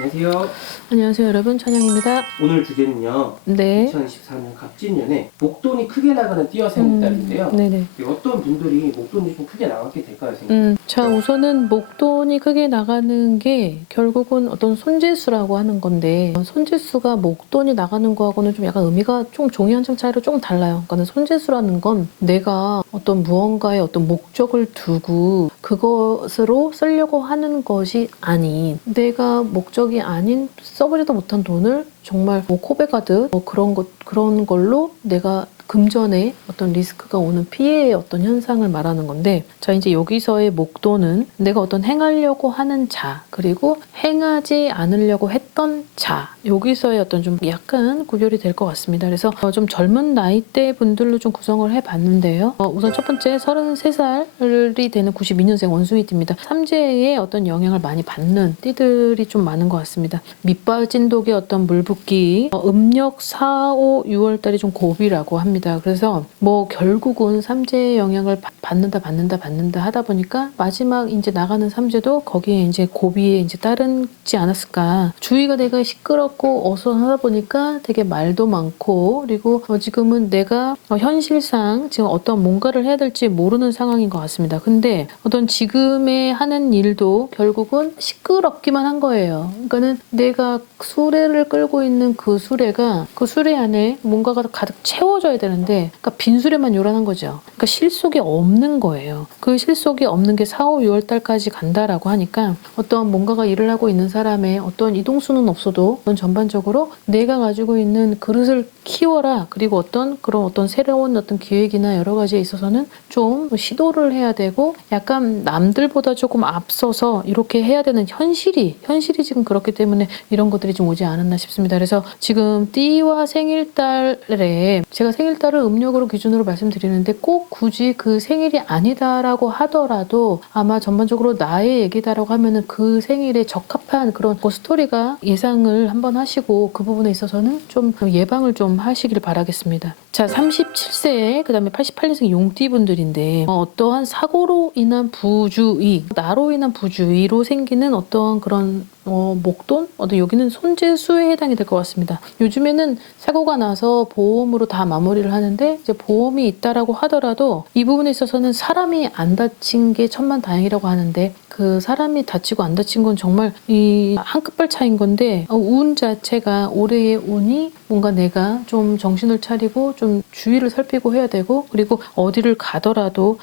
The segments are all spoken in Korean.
안녕하세요. 안녕하세요 여러분, 찬영입니다. 오늘 주제는요. 네. 2024년 갑진년에 목돈이 크게 나가는 띠와 생일달인데요. 네네. 어떤 분들이 목돈이 좀 크게 나가게 될까요, 선생님? 자, 우선은 목돈이 크게 나가는 게 결국은 어떤 손재수라고 하는 건데, 손재수가 목돈이 나가는 거하고는 좀 약간 의미가 좀 종이 한 장 차이로 조금 달라요. 그러니까 손재수라는 건 내가 어떤 무언가의 어떤 목적을 두고 그것으로 쓰려고 하는 것이 아닌, 내가 목적이 아닌 써보지도 못한 돈을 정말 뭐 코베가드 그런 걸로 내가 금전에 어떤 리스크가 오는 피해의 어떤 현상을 말하는 건데, 자, 이제 여기서의 목돈은 내가 어떤 행하려고 하는 자, 그리고 행하지 않으려고 했던 자, 여기서의 어떤 좀 약간 구별이 될 것 같습니다. 그래서 좀 젊은 나이대 분들로 좀 구성을 해봤는데요. 우선 첫 번째 33살이 되는 92년생 원숭이띠입니다. 삼재의 어떤 영향을 많이 받는 띠들이 좀 많은 것 같습니다. 밑빠진독의 어떤 물붓기, 음력 4, 5, 6월달이 좀 고비라고 합니다. 그래서 뭐 결국은 삼재의 영향을 받는다 하다 보니까 마지막 이제 나가는 삼재도 거기에 이제 고비에 이제 따르지 않았을까. 주위가 내가 시끄럽고 어수선하다 보니까 되게 말도 많고, 그리고 지금은 내가 현실상 지금 어떤 뭔가를 해야 될지 모르는 상황인 것 같습니다. 근데 어떤 지금의 하는 일도 결국은 시끄럽기만 한 거예요. 그러니까는 내가 수레를 끌고 있는 그 수레가, 그 수레 안에 뭔가가 가득 채워져야 되는데, 그러니까 빈 수레만 요란한 거죠. 그러니까 실속이 없는 거예요. 그 실속이 없는 게 4, 5, 6월 달까지 간다라고 하니까 어떤 뭔가가 일을 하고 있는 사람의 어떤 이동수는 없어도 전반적으로 내가 가지고 있는 그릇을 키워라. 그리고 그런 어떤 새로운 어떤 기획이나 여러 가지에 있어서는 좀 시도를 해야 되고, 약간 남들보다 조금 앞서서 이렇게 해야 되는 현실이 지금 그렇기 때문에 이런 것들이 좀 오지 않았나 싶습니다. 그래서 지금 띠와 생일달에, 제가 생일달을 음력으로 기준으로 말씀드리는데 꼭 굳이 그 생일이 아니다라고 하더라도 아마 전반적으로 나의 얘기다라고 하면은 그 생일에 적합한 그런 스토리가 예상을 한번 하시고, 그 부분에 있어서는 좀 예방을 좀 하시길 바라겠습니다. 자, 37세, 그 다음에 88년생 용띠 분들인데, 어떠한 사고로 인한 부주의, 나로 인한 부주의로 생기는 어떠한 그런 목돈? 여기는 손재수에 해당이 될 것 같습니다. 요즘에는 사고가 나서 보험으로 다 마무리를 하는데, 이제 보험이 있다라고 하더라도 이 부분에 있어서는 사람이 안 다친 게 천만다행이라고 하는데, 그 사람이 다치고 안 다친 건 정말 이 한 끗발 차이인 건데, 운 자체가, 올해의 운이 뭔가 내가 좀 정신을 차리고 좀 주의를 살피고 해야 되고, 그리고 어디를 가더라도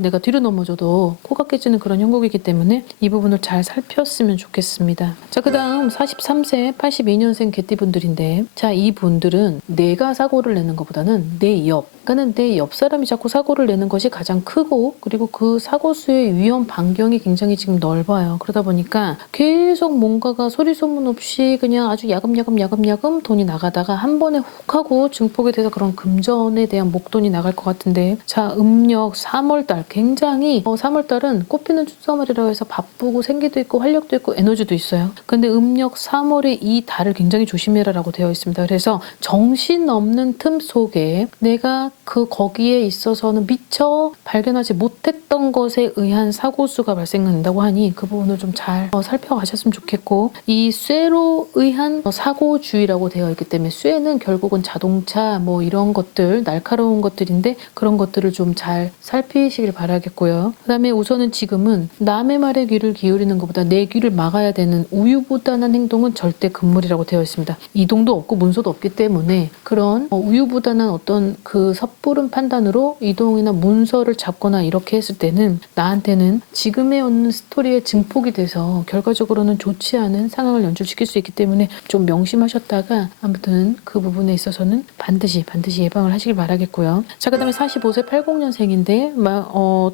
내가 뒤로 넘어져도 코가 깨지는 그런 형국이기 때문에 이 부분을 잘 살폈으면 좋겠습니다. 자, 그 다음 43세 82년생 개띠분들인데, 자, 이 분들은 내가 사고를 내는 것보다는 그러니까는 내 옆 사람이 자꾸 사고를 내는 것이 가장 크고, 그리고 그 사고 수의 위험 반경이 굉장히 지금 넓어요. 그러다 보니까 계속 뭔가가 소리 소문 없이 그냥 아주 야금야금 돈이 나가다가 한 번에 훅 하고 증폭이 돼서 그런 금전에 대한 목돈이 나갈 것 같은데, 자, 음력 3월달 굉장히 3월달은 꽃피는 춘삼월이라고 해서 바쁘고 생기도 있고 활력도 있고 에너지도 있어요. 근데 음력 3월에 이 달을 굉장히 조심해라라고 되어 있습니다. 그래서 정신없는 틈 속에 내가 거기에 있어서는 미처 발견하지 못했던 것에 의한 사고수가 발생한다고 하니 그 부분을 좀 잘 살펴가셨으면 좋겠고, 이 쇠로 의한 사고주의라고 되어 있기 때문에, 쇠는 결국은 자동차 뭐 이런 것들, 날카로운 것들인데 그런 것들을 좀 잘 살피시길 바라겠고요. 그 다음에 우선은 지금은 남의 말에 귀를 기울이는 것보다 내 귀를 막아야 되는 우유부단한 행동은 절대 금물이라고 되어 있습니다. 이동도 없고 문서도 없기 때문에 그런 우유부단한 어떤 그 섣부른 판단으로 이동이나 문서를 잡거나 이렇게 했을 때는 나한테는 지금의 어느 스토리에 증폭이 돼서 결과적으로는 좋지 않은 상황을 연출시킬 수 있기 때문에 좀 명심하셨다가 아무튼 그 부분에 있어서는 반드시 예방을 하시길 바라겠고요. 자, 그 다음에 45세 80년생인데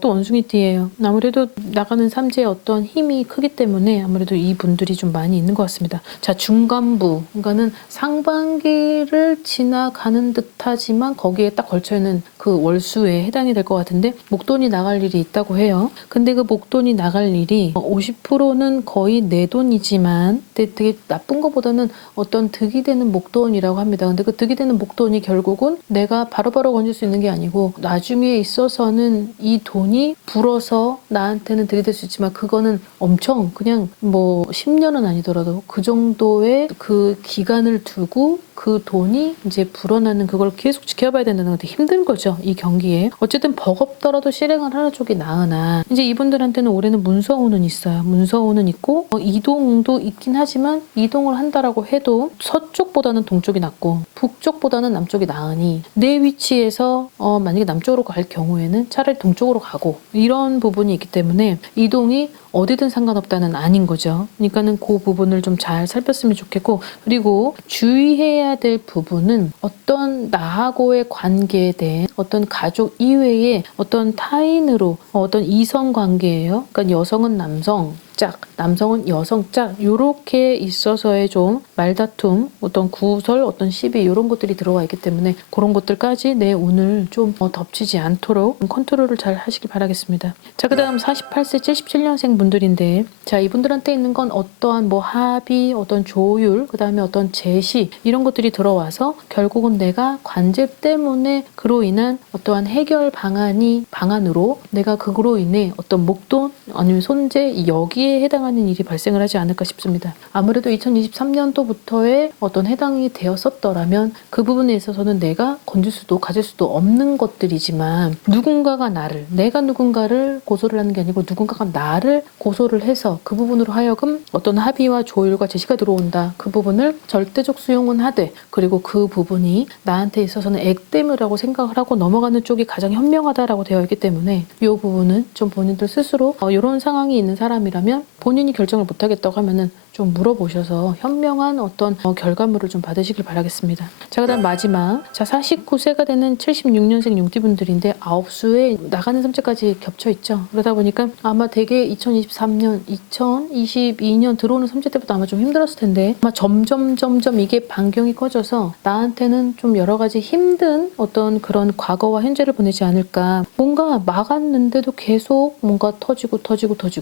또 원숭이띠예요. 아무래도 나가는 삼재의 어떤 힘이 크기 때문에 아무래도 이 분들이 좀 많이 있는 것 같습니다. 자, 중간부, 그러니까는 상반기를 지나가는 듯하지만 거기에 딱 걸쳐있는 그 월수에 해당이 될 것 같은데, 목돈이 나갈 일이 있다고 해요. 근데 그 목돈이 나갈 일이 50%는 거의 내 돈이지만 되게 나쁜 것보다는 어떤 득이 되는 목돈이라고 합니다. 근데 그 득이 되는 목돈이 결국은 내가 바로바로 건질 수 있는 게 아니고 나중에 있어서는 이 돈이 불어서 나한테는 들이댈 수 있지만, 그거는 엄청 그냥 뭐 10년은 아니더라도 그 정도의 그 기간을 두고 그 돈이 이제 불어나는 그걸 계속 지켜봐야 된다는 건 되게 힘든 거죠. 이 경기에. 어쨌든 버겁더라도 실행을 하는 쪽이 나으나 이제 이분들한테는 올해는 문서운은 있어요. 문서운은 있고 이동도 있긴 하지만 이동을 한다라고 해도 서쪽보다는 동쪽이 낫고 북쪽보다는 남쪽이 나으니 내 위치에서 만약에 남쪽으로 갈 경우에는 차라리 동쪽으로 가고 이런 부분이 있기 때문에 이동이 어디든 상관없다는 아닌 거죠. 그러니까는 그 부분을 좀 잘 살폈으면 좋겠고 그리고 주의해야 될 부분은 어떤 나하고의 관계에 대해 어떤 가족 이외의 어떤 타인으로 어떤 이성 관계예요. 그러니까 여성은 남성 짝, 남성은 여성 짝 이렇게 있어서의 좀 말다툼, 어떤 구설, 어떤 시비 이런 것들이 들어와 있기 때문에 그런 것들까지 내 운을 좀 덮치지 않도록 컨트롤을 잘 하시길 바라겠습니다. 자, 그 다음 48세 77년생 분들인데 자, 이분들한테 있는 건 어떠한 뭐 합의, 어떤 조율, 그 다음에 어떤 제시 이런 것들이 들어와서 결국은 내가 관제 때문에 그로 인한 어떠한 해결 방안으로 내가 그로 인해 어떤 목돈 아니면 손재 여기에 해당하는 일이 발생을 하지 않을까 싶습니다. 아무래도 2023년도부터의 어떤 해당이 되었었더라면 그 부분에 있어서는 내가 건질 수도 가질 수도 없는 것들이지만 누군가가 내가 누군가를 고소를 하는 게 아니고 누군가가 나를 고소를 해서 그 부분으로 하여금 어떤 합의와 조율과 제시가 들어온다. 그 부분을 절대적 수용은 하되 그리고 그 부분이 나한테 있어서는 액땜이라고 생각을 하고 넘어가는 쪽이 가장 현명하다라고 되어 있기 때문에 이 부분은 좀 본인들 스스로 이런 상황이 있는 사람이라면 본인이 결정을 못하겠다고 하면은 좀 물어보셔서 현명한 어떤 결과물을 좀 받으시길 바라겠습니다. 자, 그 다음 마지막. 자, 49세가 되는 76년생 용띠분들인데 9수에 나가는 삼재까지 겹쳐있죠. 그러다 보니까 아마 되게 2023년, 2022년 들어오는 삼재 때부터 아마 좀 힘들었을 텐데 아마 점점 이게 반경이 커져서 나한테는 좀 여러 가지 힘든 어떤 그런 과거와 현재를 보내지 않을까. 뭔가 막았는데도 계속 뭔가 터지고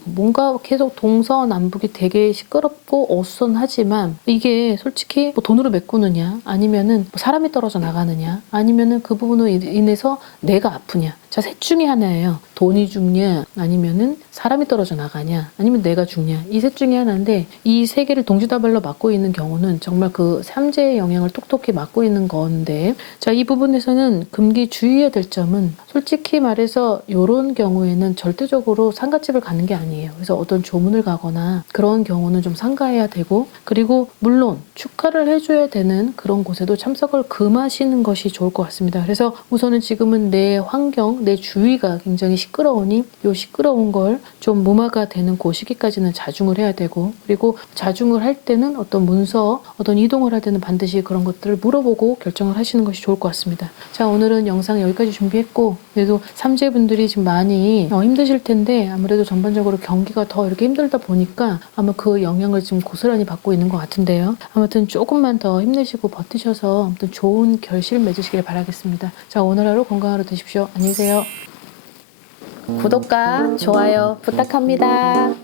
뭔가 계속 동서남북이 되게 시끄럽고 어수선하지만 이게 솔직히 뭐 돈으로 메꾸느냐 아니면은 뭐 사람이 떨어져 나가느냐 아니면은 그 부분으로 인해서 내가 아프냐. 자, 셋 중에 하나예요. 돈이 죽냐 아니면은 사람이 떨어져 나가냐 아니면 내가 죽냐. 이 셋 중에 하나인데 이 세 개를 동시다발로 맡고 있는 경우는 정말 그 삼재의 영향을 톡톡히 맡고 있는 건데 자, 이 부분에서는 금기 주의해야 될 점은 솔직히 말해서 이런 경우에는 절대적으로 상가집을 가는 게 아니에요. 그래서 어떤 조문을 가거나 그런 경우는 좀 삼가해야 되고 그리고 물론 축하를 해줘야 되는 그런 곳에도 참석을 금하시는 것이 좋을 것 같습니다. 그래서 우선은 지금은 내 환경, 내 주위가 굉장히 시끄러우니 이 시끄러운 걸 좀 무마가 되는 그 시기까지는 자중을 해야 되고 그리고 자중을 할 때는 어떤 문서, 어떤 이동을 할 때는 반드시 그런 것들을 물어보고 결정을 하시는 것이 좋을 것 같습니다. 자, 오늘은 영상 여기까지 준비했고 그래도 삼재분들이 지금 많이 힘드실 텐데 아무래도 전반적으로 경기가 더 이렇게 힘들다 보니까 아마 그 영향을 지금 고스란히 받고 있는 것 같은데요. 아무튼 조금만 더 힘내시고 버티셔서 아무튼 좋은 결실 맺으시길 바라겠습니다. 자, 오늘 하루 건강한 하루 되십시오. 안녕히 계세요. 구독과 좋아요 부탁합니다.